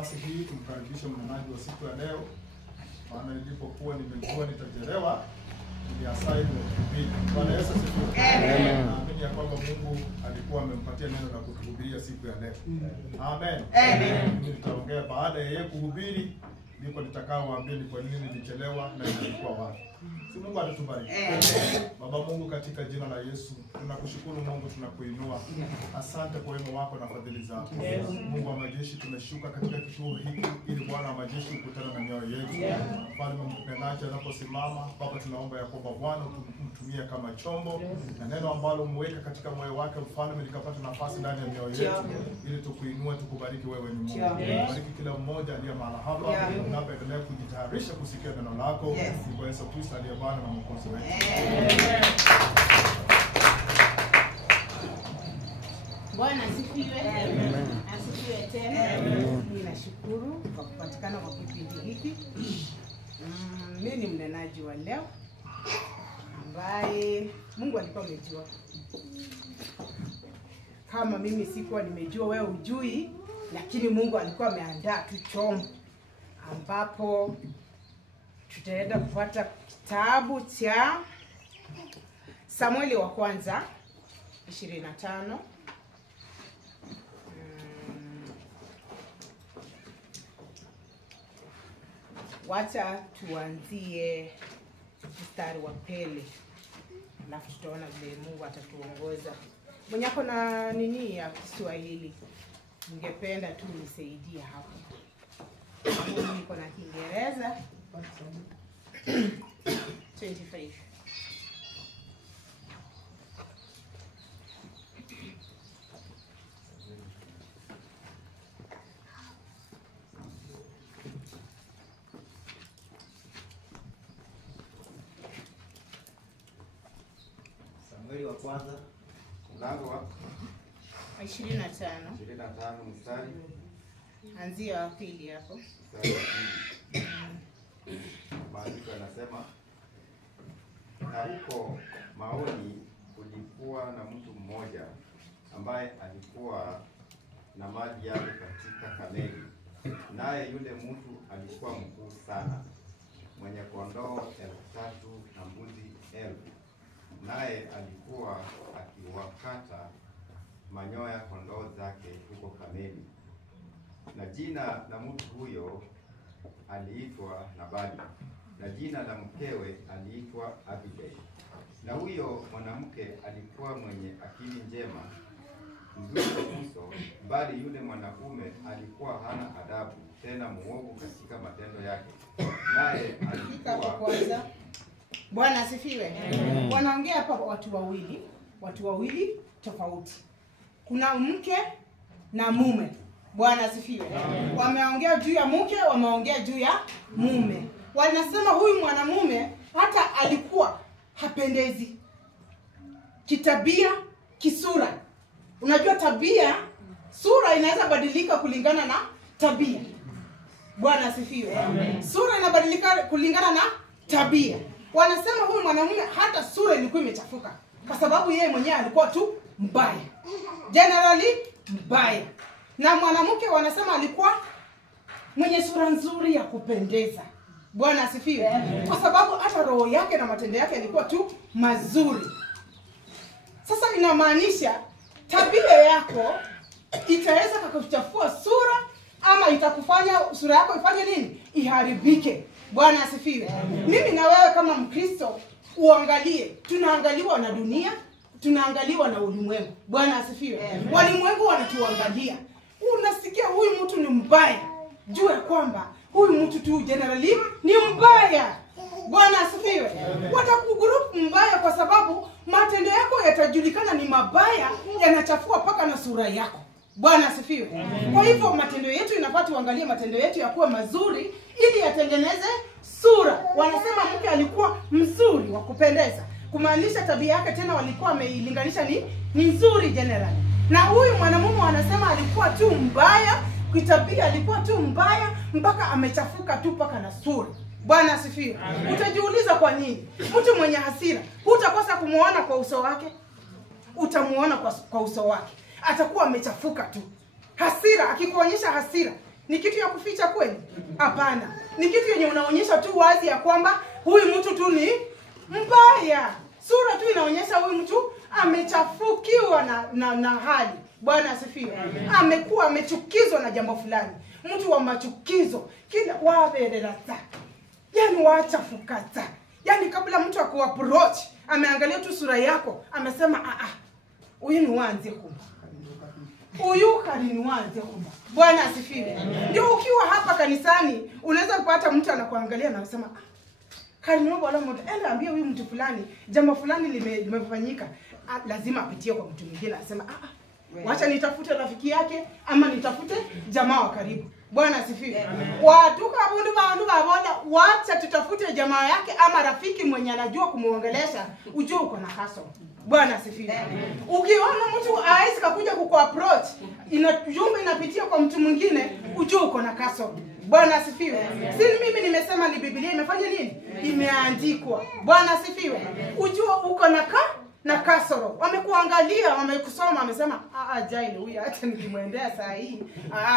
nafasi hii kumkaribisha mnenaji wa siku ya leo, maana nilipokuwa nimejua nitajelewa ni assignment kuhubiri. Bwana Yesu asifiwe. Amen. Naamini ya kwamba Mungu alikuwa amempatia neno la kutuhubiria siku ya leo. Amen. Amen. Mimi nitaongea baada ya yeye kuhubiri, ndipo nitakaowaambia ni kwa nini nilichelewa na nilikuwa wapi. Si Mungu atubariki. Baba Mungu, katika jina la Yesu, tunakushukuru Mungu, tunakuinua. Asante kwa wema wako na fadhili zako. Mungu wa majeshi, tumeshuka katika kituo hiki ili Bwana wa majeshi ukutane na mioyo yetu. Mfalme mkupenaji anaposimama, Baba tunaomba ya kwamba Bwana umtumie kama chombo, na neno ambalo umeweka katika moyo wake Mfalme likapata nafasi ndani ya mioyo yetu, ili tukuinue, tukubariki. Wewe ni Mungu. Bariki kila mmoja aliye mahali hapa, unapoendelea kujitayarisha kusikia neno lako. Ni kwa Yesu Kristo aliye Bwana na Mwokozi wetu. Bwana asifiwe. Asifiwe tena. Ninashukuru kwa kupatikana kwa kipindi hiki. Mimi ni mnenaji wa leo ambaye Mungu alikuwa amejua. Kama mimi sikuwa nimejua, wewe ujui, lakini Mungu alikuwa ameandaa tu chombo ambapo tutaenda kupata kitabu cha Samueli wa kwanza 25. Wacha tuanzie mstari wa pili, alafu tutaona vile Mungu atatuongoza. Mwenye ako na nini ya Kiswahili, ningependa tu nisaidie hapo. Mimi niko na Kiingereza 25. Samueli wa kwanza mlango wa 25 mstari anzia wa pili hapo. Maandiko yanasema, na huko Maoni kulikuwa na mtu mmoja ambaye alikuwa na maji yake katika Karmeli, naye yule mtu alikuwa mkuu sana, mwenye kondoo 3,000 na mbuzi 1,000, naye alikuwa akiwakata manyoya kondoo zake huko Karmeli. Na jina la mtu huyo aliitwa Nabali, na jina la mkewe aliitwa Abigail. Na huyo mwanamke alikuwa mwenye akili njema, mzuri wa uso, bali yule mwanaume alikuwa hana adabu, tena muovu katika matendo yake. Naye alikuwa kwanza. Bwana asifiwe. Wanaongea hapa watu wawili tofauti. Kuna mke na mume. Bwana asifiwe. Wameongea juu ya mke, wameongea juu ya mume. Wanasema huyu mwanamume hata alikuwa hapendezi kitabia, kisura. Unajua tabia, sura inaweza badilika kulingana na tabia. Bwana asifiwe. Sura inabadilika kulingana na tabia. Wanasema huyu mwanamume hata sura ilikuwa imechafuka, kwa sababu yeye mwenyewe alikuwa tu mbaya. Generally mbaya. Na mwanamke wanasema alikuwa mwenye sura nzuri ya kupendeza. Bwana asifiwe. Kwa sababu hata roho yake na matendo yake yalikuwa tu mazuri. Sasa inamaanisha tabia yako itaweza kukuchafua sura, ama itakufanya sura yako ifanye nini? Iharibike. Bwana asifiwe. Mimi na wewe kama Mkristo uangalie, tunaangaliwa na dunia, tunaangaliwa na ulimwengu. Bwana asifiwe. Walimwengu wanatuangalia. Unasikia huyu mtu ni mbaya, jua kwamba huyu mtu tu generally ni mbaya. Bwana asifiwe. Watakugroup mbaya kwa sababu matendo yako yatajulikana ni mabaya, yanachafua paka na sura yako. Bwana asifiwe. Kwa hivyo matendo yetu inafaa tuangalie matendo yetu yakuwe mazuri ili yatengeneze sura. Wanasema mke alikuwa mzuri wa kupendeza, kumaanisha tabia yake tena walikuwa wameilinganisha ni nzuri general. Na huyu mwanamume wanasema alikuwa tu mbaya, kitabia alikuwa tu mbaya mpaka amechafuka tu paka na sura. Bwana asifiwe. Utajiuliza kwa nini? Mtu mwenye hasira hutakosa kumuona kwa uso wake, utamuona kwa uso wake. Atakuwa amechafuka tu. Hasira, akikuonyesha hasira, Ni kitu ya kuficha kweli? Hapana. Ni kitu yenye unaonyesha tu wazi ya kwamba huyu mtu tu ni mbaya. Sura tu inaonyesha huyu mtu amechafukiwa na hali. Bwana asifiwe. Amekuwa amechukizwa na jambo fulani. Mtu wa machukizo. Kila wabererata. Yaani wachafukata. Yaani kabla mtu akuapproach, ameangalia tu sura yako, amesema huyu ni wanze kumba. Huyu kali ni wanze kumba. Bwana asifiwe. Ndio ukiwa hapa kanisani, unaweza kupata mtu anakuangalia na anasema kali ni wala mtu ambia huyu mtu fulani, jambo fulani limefanyika. Lazima apitie kwa mtu mwingine, anasema wacha nitafute rafiki yake ama nitafute jamaa wa karibu. Bwana asifiwe. Watu kabundu babona, wacha tutafute jamaa yake ama rafiki mwenye anajua kumuongelesha, ujue uko na haso. Bwana asifiwe. Ukiona mtu aisi kakuja kukuapproach, jumbe inapitia kwa mtu mwingine, ujue uko na haso. Bwana asifiwe. Si mimi nimesema, ni Biblia imefanya nini? Imeandikwa. Bwana asifiwe. Ujue uko na kasoro. Wamekuangalia, wamekusoma, wamesema jaili huyu hata nikimwendea saa hii,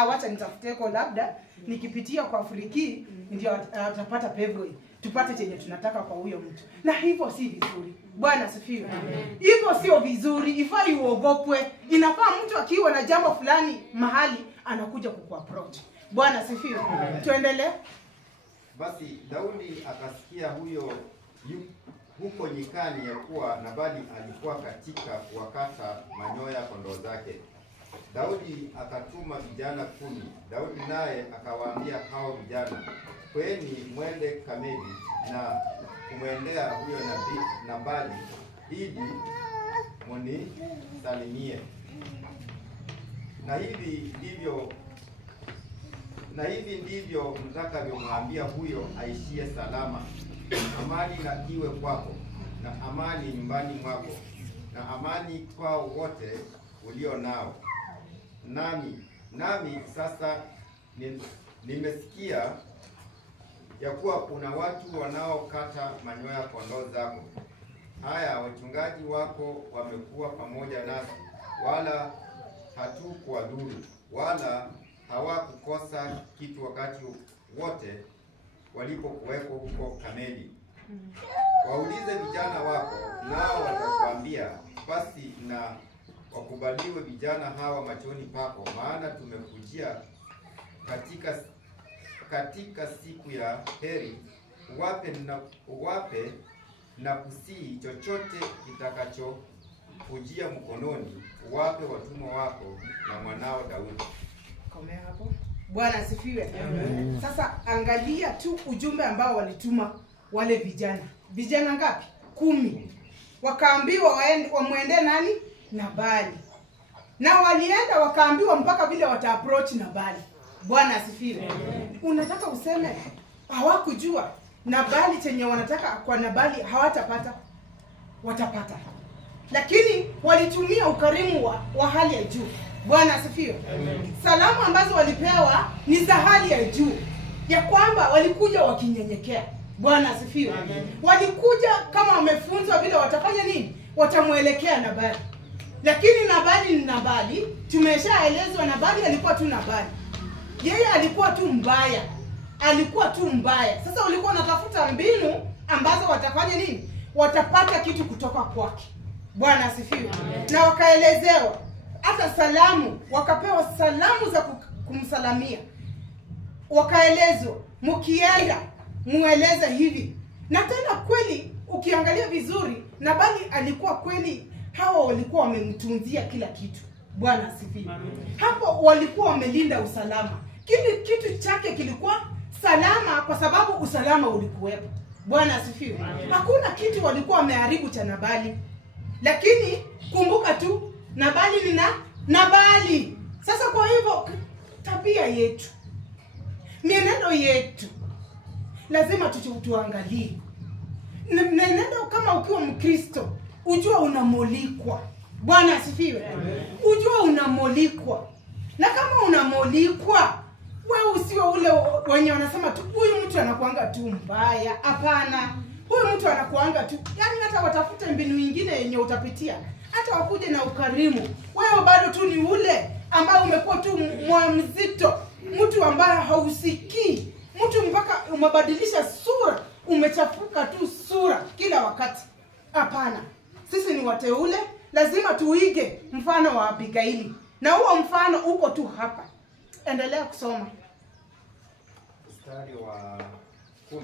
wacha nitafuteko, labda nikipitia kwa Afriki ndio atapata pevo, tupate chenye tunataka kwa huyo mtu. Na hivyo si vizuri. Bwana asifiwe. Hivyo sio vizuri, ifai uogopwe. Inafaa mtu akiwa na jambo fulani mahali anakuja kukuapproach. Bwana asifiwe. Tuendelee. Basi Daudi akasikia huko nyikani ya kuwa Nabali alikuwa katika kuwakata manyoya kondoo zake. Daudi akatuma vijana 10. Daudi naye akawaambia hao vijana, kweni mwende Kameli na kumwendea huyo Nabali ili munisalimie. Na hivi ndivyo mtakavyomwambia huyo aishie salama. Amani na iwe kwako, na amani nyumbani mwako, na amani kwao wote ulio nao. Nami sasa nimesikia ya kuwa kuna watu wanaokata manyoya kondoo zako. Haya, wachungaji wako wamekuwa pamoja nasi, wala hatukuwadhuru, wala hawakukosa kitu wakati wote walipokuweko huko Kameli. Waulize vijana wako, nao watakwambia. Basi na wakubaliwe vijana hawa machoni pako, maana tumekujia katika siku ya heri. Uwape na kusii chochote kitakachokujia mkononi, uwape watumwa wako na mwanao Daudi. Komea hapo. Bwana asifiwe. Sasa angalia tu ujumbe ambao walituma wale vijana. Vijana ngapi? 10. Wakaambiwa wamwendee nani? Nabali. Na walienda wakaambiwa mpaka vile wataapproach Nabali. Bwana asifiwe. Unataka useme hawakujua Nabali chenye wanataka kwa Nabali hawatapata? Watapata. Lakini walitumia ukarimu wa hali ya juu. Bwana asifiwe. Salamu ambazo walipewa ni za hali ya juu, ya kwamba walikuja wakinyenyekea. Bwana asifiwe. Walikuja kama wamefunzwa vile watafanya nini, watamuelekea Nabali. Lakini Nabali ni Nabali, tumeshaelezwa Nabali alikuwa tu Nabali. Yeye alikuwa tu mbaya. Alikuwa tu mbaya. Sasa walikuwa wanatafuta mbinu ambazo watafanya nini, watapata kitu kutoka kwake. Bwana asifiwe. Na wakaelezewa hata salamu, wakapewa salamu za kumsalamia. Wakaelezwa, mkienda mueleze hivi. Na tena kweli ukiangalia vizuri, Nabali alikuwa kweli, hawa walikuwa wamemtunzia kila kitu. Bwana asifiwe. Hapo walikuwa wamelinda usalama. Kile kitu chake kilikuwa salama kwa sababu usalama ulikuwepo. Bwana asifiwe. Hakuna kitu walikuwa wameharibu cha Nabali. Lakini kumbuka tu Nabali ni Nabali. Sasa kwa hivyo tabia yetu, mienendo yetu lazima tuangalie. Mienendo kama ukiwa Mkristo, ujua unamolikwa. Bwana asifiwe. Ujua unamolikwa. Na kama unamolikwa, wewe usiwe ule wenye wanasema tu huyu mtu anakuanga tu mbaya. Hapana. Huyu mtu anakuanga tu, yani hata watafute mbinu nyingine yenye utapitia, hata wakuje na ukarimu, wewe bado tu ni ule ambao umekuwa tu moyo mzito, mtu ambaye hausikii, mtu mpaka umebadilisha sura, umechafuka tu sura kila wakati. Hapana, sisi ni wateule, lazima tuige mfano wa Abigaili, na huo mfano uko tu hapa. Endelea kusoma mstari wa 10.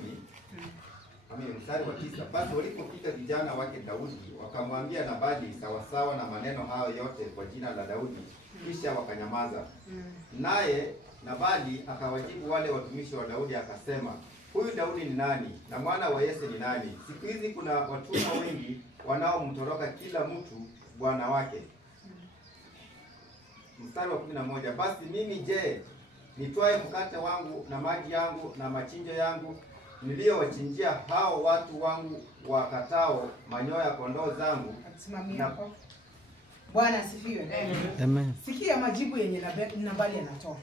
Mstari wa 9. Basi walipofika vijana wake Daudi wakamwambia Nabali sawasawa na maneno hayo yote kwa jina la Daudi, kisha wakanyamaza. Naye Nabali akawajibu wale watumishi wa Daudi akasema, huyu Daudi ni nani na mwana wa Yese ni nani? Siku hizi kuna watumwa wengi wanaomtoroka kila mtu bwana wake. Mstari wa 11. Basi mimi je, nitwae mkate wangu na maji yangu na machinjo yangu niliyowachinjia hao watu wangu wakatao manyoya kondoo zangu? Simamia hapo. Bwana asifiwe. Amen. Sikia majibu yenye Nabali anatoa.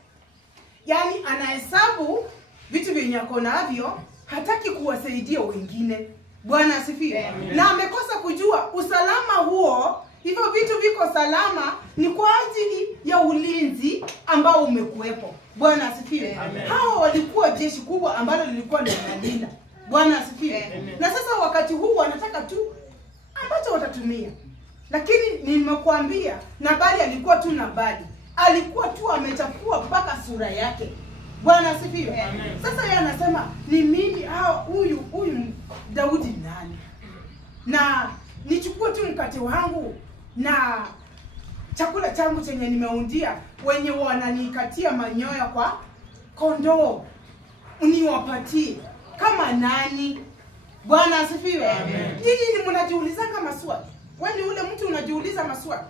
Yaani anahesabu vitu vyenye ako navyo, hataki kuwasaidia wengine. Bwana asifiwe. Na amekosa kujua usalama huo, hivyo vitu viko salama ni kwa ajili ya ulinzi ambao umekuwepo. Bwana asifiwe. Hao walikuwa jeshi kubwa ambalo lilikuwa linalinda. Bwana asifiwe. Na sasa wakati huu wanataka tu ambacho watatumia. Lakini nimekuambia Nabali alikuwa tu Nabali. Alikuwa tu amechafua mpaka sura yake. Bwana asifiwe. Sasa yeye anasema ni mimi huyu Daudi nani? Na nichukue tu mkate wangu na chakula changu chenye nimeundia wenye wananikatia manyoya kwa kondoo uniwapatie kama nani? Bwana asifiwe. Nyinyi ni mnajiulizanga maswali. Wewe ni ule mtu unajiuliza maswali.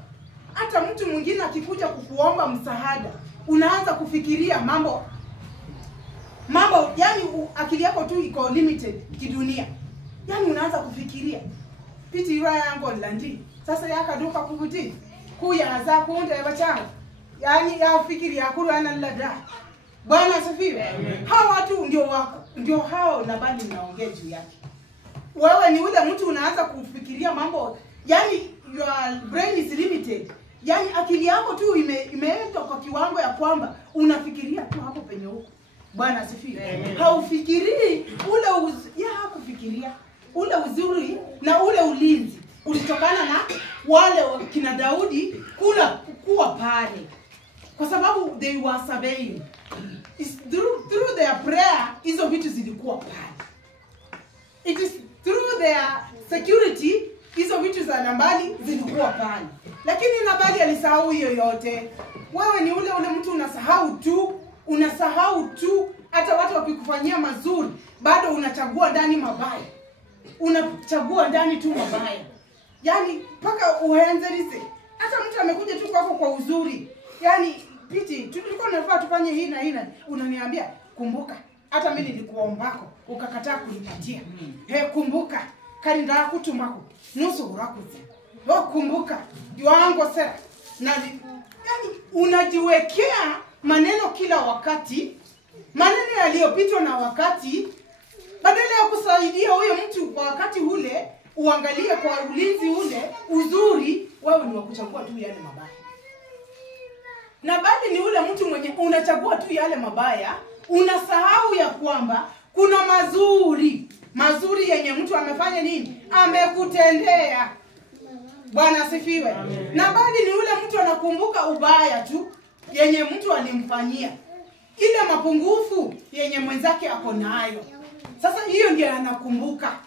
Hata mtu mwingine akikuja kukuomba msaada, unaanza kufikiria mambo yani akili yako tu iko limited kidunia. Yani unaanza kufikiria piti ira yangu landi. Sasa yakaduka kuvuti. Kuya haza kuunda bachanga. Yani yafikiri yakuru analada. Bwana asifiwe. Hao watu ndio wako, ndio hao Nabali naongea juu yake. Wewe ni ule mtu unaanza kufikiria mambo, yani your brain is limited. Yani akili yako tu imeenda kwa kiwango ya kwamba unafikiria tu hapo penye huko. Bwana asifiwe. Haufikirii hakufikiria ule uzuri na ule ulinzi ulitokana na wale kina Daudi kuwa pale, kwa sababu they were surveying. Through their prayer hizo vitu zilikuwa pale. It is through their security hizo vitu za Nabali zilikuwa pale. Lakini Nabali alisahau hiyo yote. Wewe ni ule mtu unasahau tu hata watu wakikufanyia mazuri bado unachagua ndani mabaya. Unachagua ndani tu mabaya. Yaani mpaka uhenzelise. Hata mtu amekuja tu kwako kwa uzuri. Yaani piti tulikuwa tunafaa tufanye hii na hii, unaniambia kumbuka hata mimi nilikuombako ukakataa kunipatia. Kumbuka karinda kutumako nusu urakuze. Kumbuka yuango sera. Na yani unajiwekea maneno kila wakati, maneno yaliyopitwa na wakati, badala ya kusaidia huyo mtu kwa wakati ule, uangalie kwa ulinzi ule uzuri, wewe ni wakuchagua tu yale mabaya. Nabali ni ule mtu mwenye unachagua tu yale mabaya, unasahau ya kwamba kuna mazuri yenye mtu amefanya nini? Amekutendea. Bwana asifiwe. Nabali ni ule mtu anakumbuka ubaya tu yenye mtu alimfanyia, ile mapungufu yenye mwenzake ako nayo. Sasa hiyo ndio anakumbuka,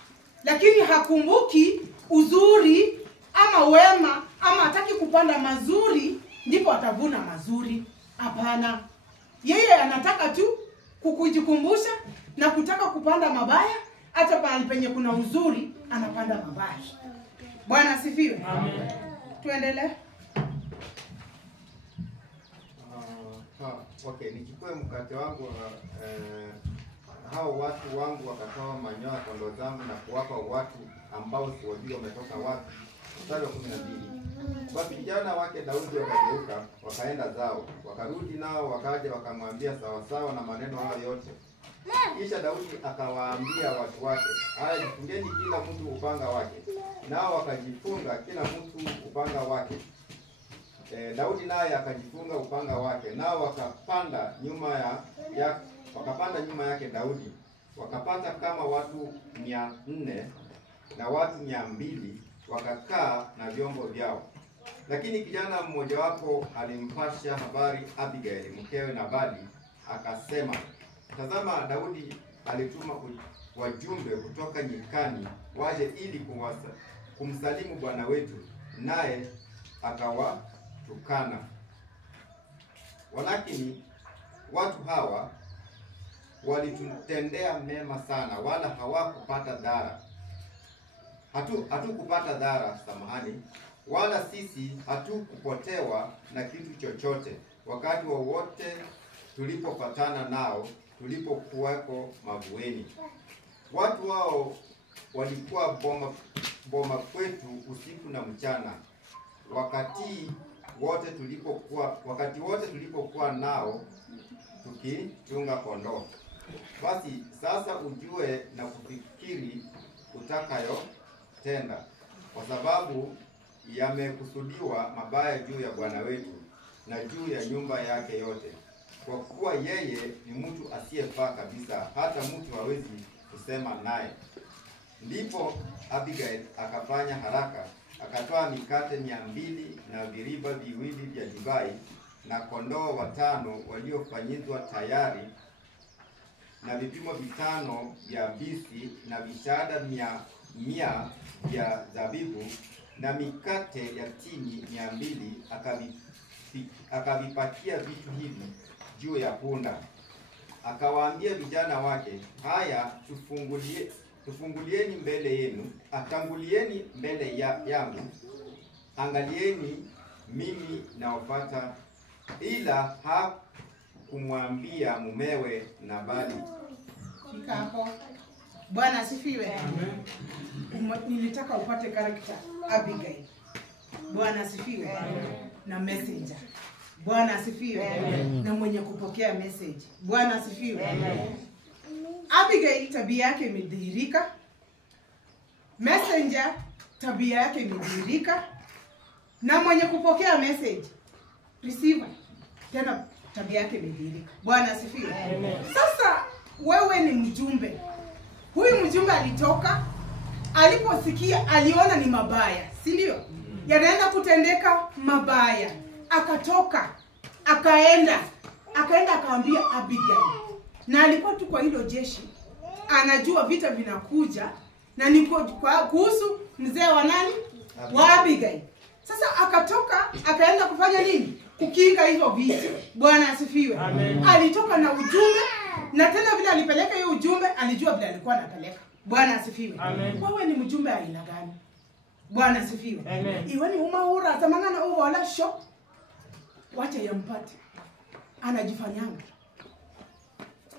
lakini hakumbuki uzuri ama wema, ama hataki kupanda mazuri ndipo atavuna mazuri. Hapana, yeye anataka tu kukujikumbusha na kutaka kupanda mabaya. Hata pale penye kuna uzuri anapanda mabaya. Bwana asifiwe. Amen. Tuendelee. Okay, nichukue mkate wangu hao watu wangu wakatoa manyoya kondoo zangu na kuwapa watu ambao siwajui wametoka wapi. Mstari wa 12. Basi vijana wake Daudi wakageuka wakaenda zao, wakarudi nao wakaja wakamwambia sawasawa na maneno hayo yote. Kisha Daudi akawaambia watu wake, haya jifungeni kila mtu upanga wake. Nao wakajifunga kila mtu upanga wake. Daudi naye akajifunga upanga wake, nao wakapanda nyuma yake Daudi, wakapata kama watu 400 na watu 200 wakakaa na vyombo vyao. Lakini kijana mmojawapo alimpasha habari Abigail mkewe Nabali, akasema, tazama, Daudi alituma wajumbe kutoka nyikani waje ili kumsalimu bwana wetu, naye akawatukana. Walakini watu hawa walitutendea mema sana, wala hawakupata dhara. Hatukupata dhara, samahani, wala sisi hatukupotewa na kitu chochote wakati wowote tulipopatana nao tulipokuwako mavueni. Watu wao walikuwa boma kwetu usiku na mchana, wakati wote tulipokuwa nao tukichunga kondoo. Basi sasa ujue na kufikiri utakayotenda, kwa sababu yamekusudiwa mabaya juu ya bwana wetu na juu ya nyumba yake yote, kwa kuwa yeye ni mtu asiyefaa kabisa, hata mtu hawezi kusema naye. Ndipo Abigail akafanya haraka, akatoa mikate 200 na viriba viwili vya divai na kondoo 5 waliofanyizwa tayari na vipimo 5 vya bisi na vishada 100 vya zabibu na mikate ya tini 200. Akavipakia vitu hivi juu ya punda. Akawaambia vijana wake, haya, tufungulieni mbele yenu, atangulieni mbele yangu, angalieni mimi nawafuata. Ila hakumwambia mumewe Nabali. Fika hapo. Bwana asifiwe. Nilitaka upate character Abigail. Bwana asifiwe. Na messenger. Bwana asifiwe. Na mwenye kupokea message. Bwana asifiwe. Abigail tabia yake imedhihirika. Messenger tabia yake imedhihirika. Na mwenye kupokea message, receiver, tena tabia yake imedhihirika. Bwana asifiwe. Sasa wewe ni mjumbe. Huyu mjumbe alitoka, aliposikia aliona ni mabaya, si ndio? Yanaenda kutendeka mabaya. Akatoka, akaenda akaambia Abigail. Na alikuwa tu kwa hilo jeshi, anajua vita vinakuja, na ni kuhusu mzee wa nani? Wa Abigail. Sasa akatoka, akaenda kufanya nini? Kukinga hivyo vita. Bwana asifiwe. Alitoka na ujumbe, na tena vile alipeleka hiyo ujumbe, alijua vile alikuwa anapeleka. Bwana asifiwe. Wewe ni mjumbe aina gani? Bwana asifiwe. Iwe ni umahura zamana na uwa wala shop, wacha yampate. Anajifanyanga.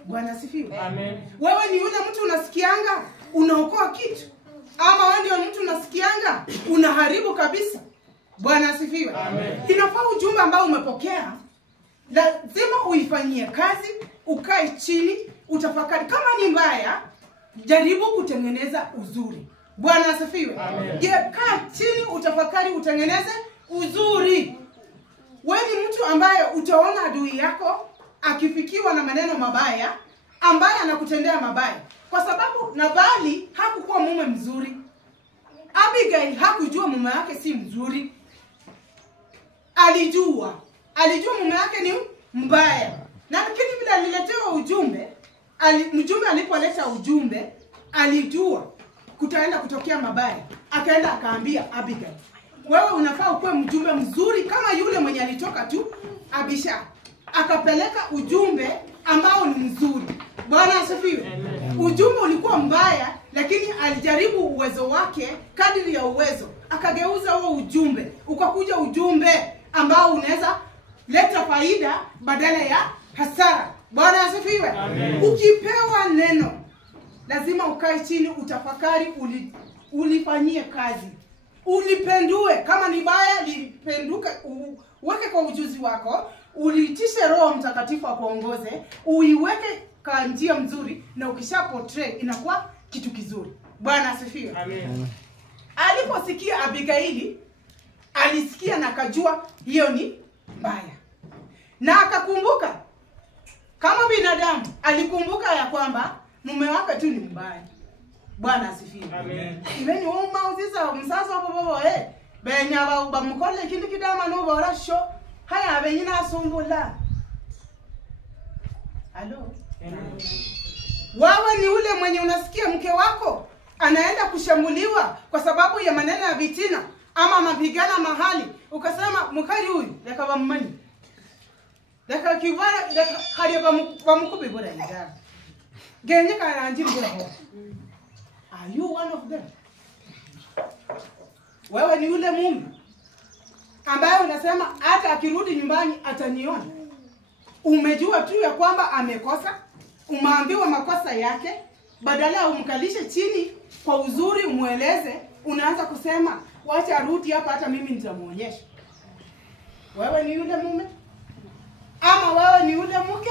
Bwana asifiwe. Wewe ni yule mtu unasikianga unaokoa kitu, ama wewe ndio mtu unasikianga unaharibu kabisa? Bwana asifiwe. Inafaa ujumbe ambao umepokea lazima uifanyie kazi, ukae chini, utafakari. Kama ni mbaya, jaribu kutengeneza uzuri. Bwana asifiwe. Kaa chini, utafakari, utengeneze uzuri. Wewe ni mtu ambaye utaona adui yako akifikiwa na maneno mabaya, ambaye anakutendea mabaya. Kwa sababu Nabali hakukuwa mume mzuri. Abigail hakujua mume wake si mzuri. Alijua mume wake ni mbaya. Na lakini bila aliletewa ujumbe, mjumbe alipoleta ujumbe, alijua kutaenda kutokea mabaya. Akaenda akaambia Abigail, wewe unafaa ukuwe mjumbe mzuri kama yule mwenye alitoka tu Abisha. Akapeleka ujumbe ambao ni mzuri. Bwana asifiwe. Ujumbe ulikuwa mbaya, lakini alijaribu uwezo wake kadiri ya uwezo. Akageuza huo ujumbe, ukakuja ujumbe ambao unaweza leta faida badala ya hasara. Bwana asifiwe. Ukipewa neno, lazima ukae chini, utafakari, ulifanyie kazi. Ulipendue, kama ni baya lipenduke, uweke kwa ujuzi wako, ulitishe Roho Mtakatifu akuongoze, uiweke kwa njia mzuri, na ukisha portray inakuwa kitu kizuri. Bwana asifiwe. Aliposikia Abigaili alisikia na akajua hiyo ni mbaya, na akakumbuka kama binadamu, alikumbuka ya kwamba mume wake tu ni mbaya. Bwana asifiwe. Amen. Ibeni umauziza msasa babo benya ba mukole kindi kidama no bora sho haya benyi na sumbula. Halo. Wewe ni ule mwenye unasikia mke wako anaenda kushambuliwa kwa sababu ya maneno ya vitina ama mapigana mahali, ukasema mkali huyu yakaba mmanyi. Daka kibara daka hali ba mkubi bora ida. Genye karanji ngero. Are you one of them? Wewe ni ule mume ambaye unasema hata akirudi nyumbani ataniona. Umejua tu ya kwamba amekosa, umeambiwa makosa yake, badala ya umkalishe chini kwa uzuri umueleze, unaanza kusema wacha arudi hapa hata mimi nitamuonyesha. Wewe ni yule mume? Ama wewe ni yule mke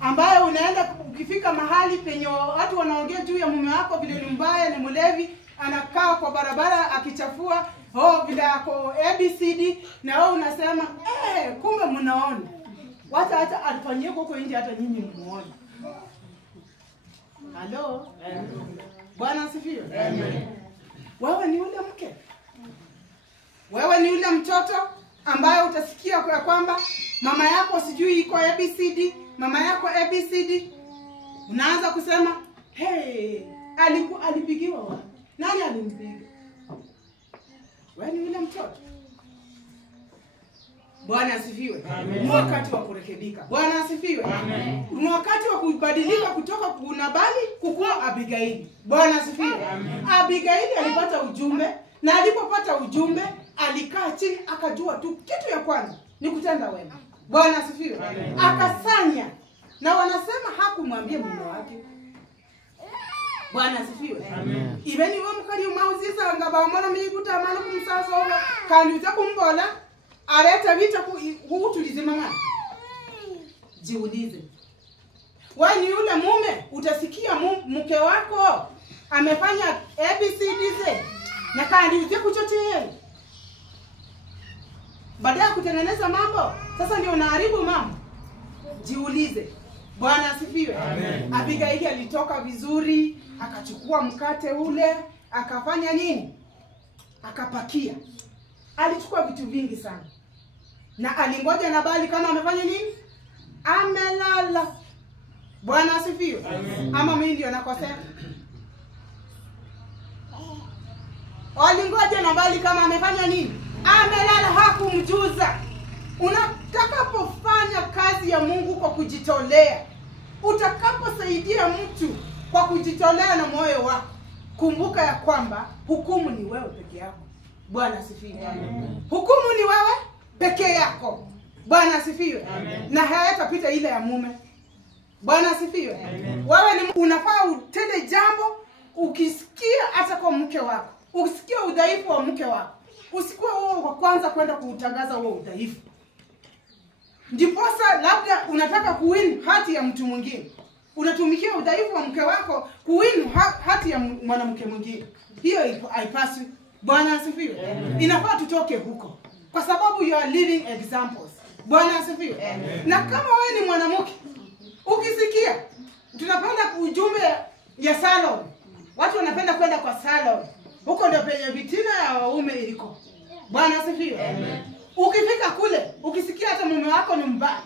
ambaye unaenda ukifika mahali penye watu wanaongea juu ya mume wako vile ni mbaya, ni mlevi, anakaa kwa barabara akichafua, vile yako ABCD, na wewe unasema kumbe mnaona. Wacha hata alifanyie huko nje hata nyinyi mmuone. Halo? Bwana asifiwe. Amen. Wewe ni yule mke? Wewe ni yule mtoto ambaye utasikia kwa kwamba mama yako sijui iko ABCD, mama yako ABCD, unaanza kusema alipigiwa wapi? Nani alimpiga? Wewe ni yule mtoto? Bwana asifiwe. Ni wakati wa kurekebika. Bwana asifiwe. Ni wakati wa kubadilika kutoka kunabali kukua Abigaili. Bwana asifiwe. Abigaili alipata ujumbe, na alipopata ujumbe alikaa chini akajua tu kitu ya kwanza ni kutenda wema. Bwana asifiwe. Akasanya, na wanasema hakumwambia mume wake. Bwana asifiwe. Ibeni wewe mkali umauziza ngaba mwana mikuta amana kumsasa oba kandi utakumbola aleta vita hutulizima ngani. Jiulize. Wewe ni yule mume utasikia mke wako amefanya ABCDZ na kandi utakuchotea. Baada ya kutengeneza mambo, sasa ndio unaharibu mambo. Jiulize. Bwana asifiwe. Abigaili alitoka vizuri, akachukua mkate ule, akafanya nini? Akapakia. Alichukua vitu vingi sana. Na alingoja Nabali kama amefanya nini? Amelala. Bwana asifiwe. Ama mimi ndio nakosea? Alingoja Nabali kama amefanya nini? Amelala, hakumjuza. Utakapofanya kazi ya Mungu kwa kujitolea, utakaposaidia mtu kwa kujitolea na moyo wako, kumbuka ya kwamba hukumu ni wewe peke yako. Bwana asifiwe. Hukumu ni wewe peke yako. Bwana asifiwe. Na hayatapita ile ya mume. Bwana asifiwe. Wewe ni unafaa utende jambo ukisikia hata kwa mke wako. Ukisikia udhaifu wa mke wako, usikuwe wewe wa kwanza kwenda kuutangaza huo udhaifu. Ndiposa labda unataka kuwin hati ya mtu mwingine, unatumikia udhaifu wa mke wako kuwin hati ya mwanamke mwingine. Hiyo haipaswi. Bwana asifiwe. Inafaa tutoke huko, kwa sababu you are living examples. Bwana asifiwe. Na kama wewe ni mwanamke, ukisikia tunapenda ujumbe ya salon, watu wanapenda kwenda kwa salon, huko ndio penye vitina ya waume iliko. Bwana asifiwe. Ukifika kule, ukisikia hata mume wako ni mbaya,